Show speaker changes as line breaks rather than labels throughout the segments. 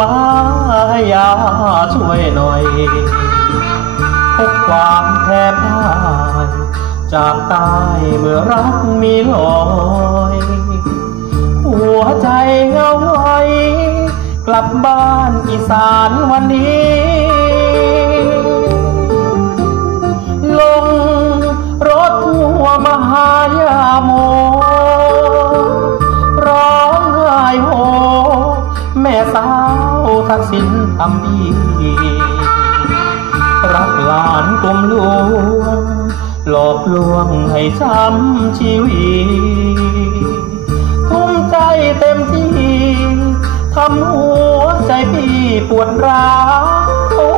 มายาช่วยหน่อยพบความแทบพ่ายจากตายเมื่อรักมีลอยหัวใจเงาหงอยกลับบ้านอีสานวันนี้ ลง ทักษิณทำดีรักหลานกลมลวงหลอกลวงให้ช้ำชีวิตทุ่มใจเต็มที่ทำหัวใจพี่ปวดร้าวโอ้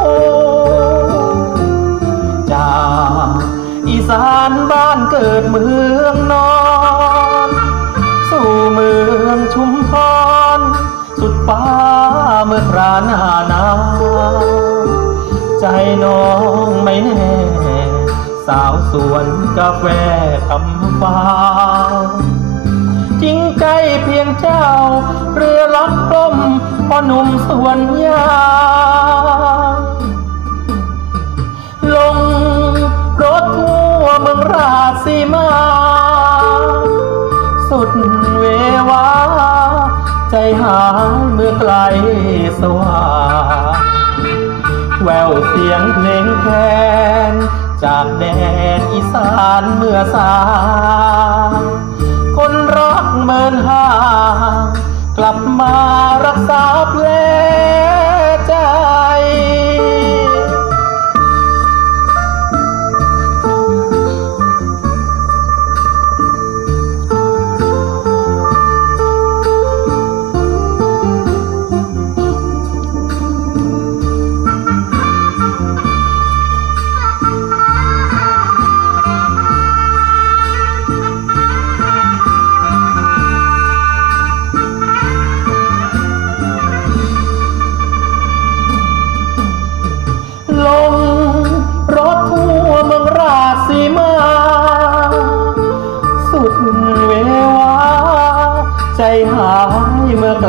จากอีสานบ้านเกิดเมือง คราหน้านาใจน้องไม่แน่ สาวสวนกาแฟคำฟ้าจริงใจเพียงเจ้า เรือลับกลมพ่อหนุ่มสวนยางลงรถทัวเมืองราชสีมา สุด หายเมื่อไกลสว่างแววเสียงเพลงแคนจากแดนอีสานเมื่อสาง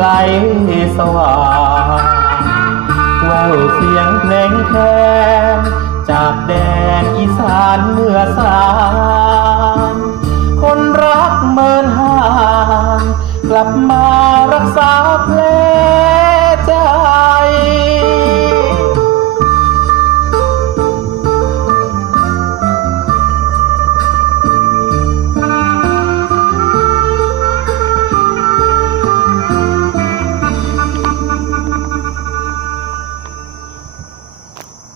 ไกลสว่างแววเสียงเพลงแคนจากแดนอีสานเมื่อสานคนรักเมินห่างกลับมารักษาแผลใจ